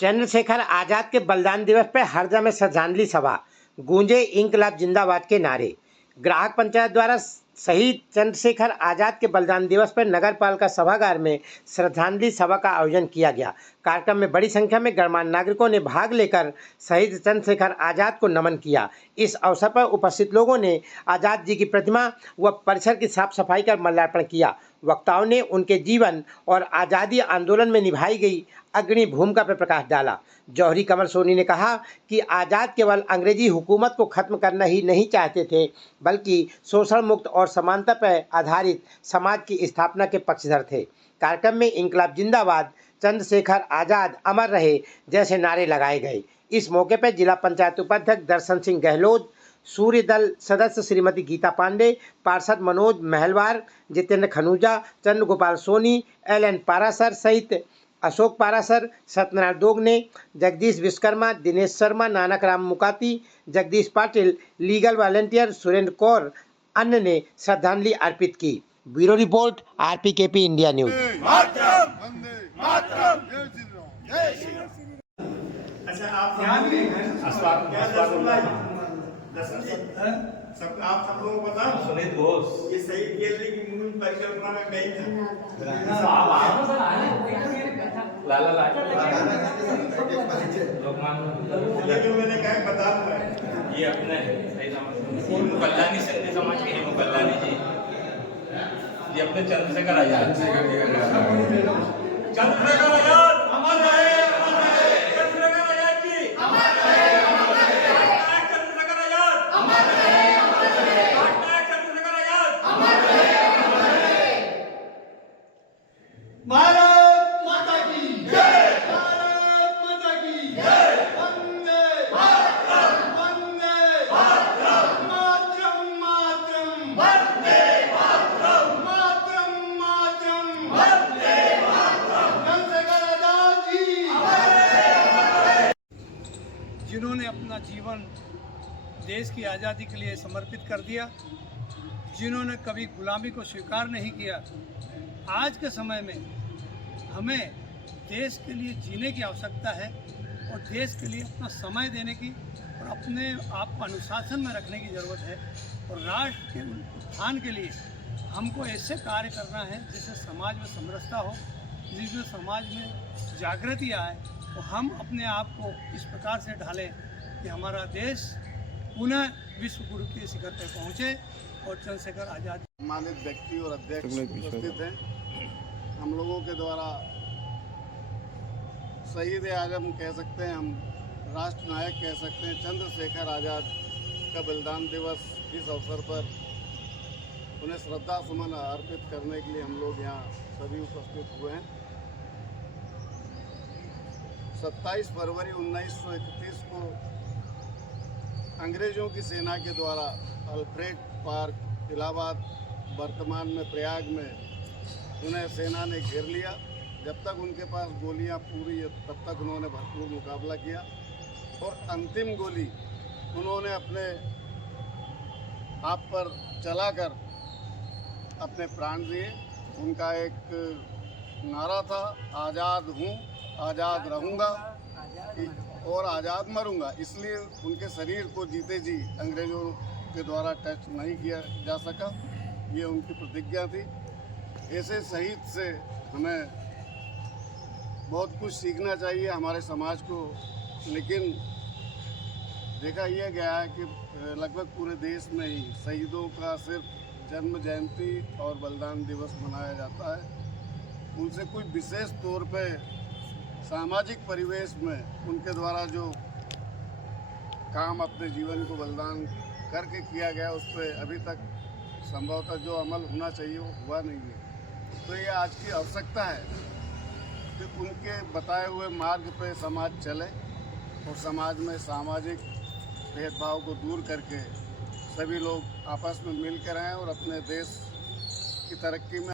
चंद्रशेखर आजाद के बलिदान दिवस पर हरदा में श्रद्धांजलि सभा, गूंजे इंकलाब जिंदाबाद के नारे। ग्राहक पंचायत द्वारा शहीद चंद्रशेखर आजाद के बलिदान दिवस पर नगर पालिका सभागार में श्रद्धांजलि सभा का आयोजन किया गया। कार्यक्रम में बड़ी संख्या में गणमान्य नागरिकों ने भाग लेकर शहीद चंद्रशेखर आजाद को नमन किया। इस अवसर पर उपस्थित लोगों ने आजाद जी की प्रतिमा व परिसर की साफ सफाई कर माल्यार्पण किया। वक्ताओं ने उनके जीवन और आज़ादी आंदोलन में निभाई गई अग्रणी भूमिका पर प्रकाश डाला। जौहरी कमल सोनी ने कहा कि आज़ाद केवल अंग्रेजी हुकूमत को खत्म करना ही नहीं चाहते थे, बल्कि शोषण मुक्त और समानता पर आधारित समाज की स्थापना के पक्षधर थे। कार्यक्रम में इंकलाब जिंदाबाद, चंद्रशेखर आज़ाद अमर रहे जैसे नारे लगाए गए। इस मौके पर जिला पंचायत उपाध्यक्ष दर्शन सिंह गहलोत, सूर्य दल सदस्य श्रीमती गीता पांडे, पार्षद मनोज महलवार, जितेंद्र खनूजा, चंद्र गोपाल सोनी, LN पारासर सहित अशोक पारासर, सत्यनारायण दोगने, जगदीश विश्वकर्मा, दिनेश शर्मा, नानक राम मुकाती, जगदीश पाटिल, लीगल वॉलंटियर सुरेंद्र कौर अन्य ने श्रद्धांजलि अर्पित की। Bureau report, RPKP India news. सब आप सब लोगों को पता है सुनील घोष ये शहीद गैलरी की मूल परिकल्पना में मैं ही था। लेकिन मैंने कहा बता दूंगा ये अपने मुकल्लानी सिंधी समाज के मुकल्लानी जी, ये अपने चंद्रशेखर आजाद अमर रहे, अमर रहे, चंद्रशेखर आजाद जी अमर रहे, अमर रहे, चंद्रशेखर आजाद अमर रहे, अमर रहे, चंद्रशेखर आजाद अमर रहे, अमर रहे। भारत माता की जय, भारत माता की जय, वंदे मातरम, वंदे मातरम, मातरम मातरम, वंदे मातरम, मातरम मातरम, वंदे मातरम, चंद्रशेखर आजाद जी अमर रहे। जिन्होंने अपना जीवन देश की आज़ादी के लिए समर्पित कर दिया, जिन्होंने कभी गुलामी को स्वीकार नहीं किया। आज के समय में हमें देश के लिए जीने की आवश्यकता है और देश के लिए अपना समय देने की और अपने आप को अनुशासन में रखने की ज़रूरत है। और राष्ट्र के उत्थान के लिए हमको ऐसे कार्य करना है जिससे समाज में समरसता हो, जिसमें समाज में जागृति आए और हम अपने आप को इस प्रकार से ढालें कि हमारा देश पुनः विश्व गुरु के शिखर पर पहुँचे और चंद्रशेखर आज़ाद सम्मानित व्यक्ति और अध्यक्ष उपस्थित हैं। हम लोगों के द्वारा शहीद आजम कह सकते हैं, हम राष्ट्र नायक कह सकते हैं, चंद्रशेखर आज़ाद का बलिदान दिवस इस अवसर पर उन्हें श्रद्धा सुमन अर्पित करने के लिए हम लोग यहाँ सभी उपस्थित हुए हैं। 27 फरवरी 1931 को अंग्रेज़ों की सेना के द्वारा अल्फ्रेड पार्क इलाहाबाद, वर्तमान में प्रयाग में उन्हें सेना ने घेर लिया। जब तक उनके पास गोलियां पूरी तब तक उन्होंने भरपूर मुकाबला किया और अंतिम गोली उन्होंने अपने आप पर चलाकर अपने प्राण दिए। उनका एक नारा था, आज़ाद हूँ, आज़ाद रहूँगा और आज़ाद मरूँगा। इसलिए उनके शरीर को जीते जी अंग्रेज़ों के द्वारा टच नहीं किया जा सका, ये उनकी प्रतिज्ञा थी। ऐसे शहीद से हमें बहुत कुछ सीखना चाहिए हमारे समाज को। लेकिन देखा यह गया है कि लगभग पूरे देश में ही शहीदों का सिर्फ जन्म जयंती और बलिदान दिवस मनाया जाता है। उनसे कोई विशेष तौर पे सामाजिक परिवेश में उनके द्वारा जो काम अपने जीवन को बलिदान करके किया गया, उस पर अभी तक संभवतः जो अमल होना चाहिए वो हुआ नहीं है। तो ये आज की आवश्यकता है कि उनके बताए हुए मार्ग पे समाज चले और समाज में सामाजिक भेदभाव को दूर करके सभी लोग आपस में मिलकर रहें और अपने देश की तरक्की में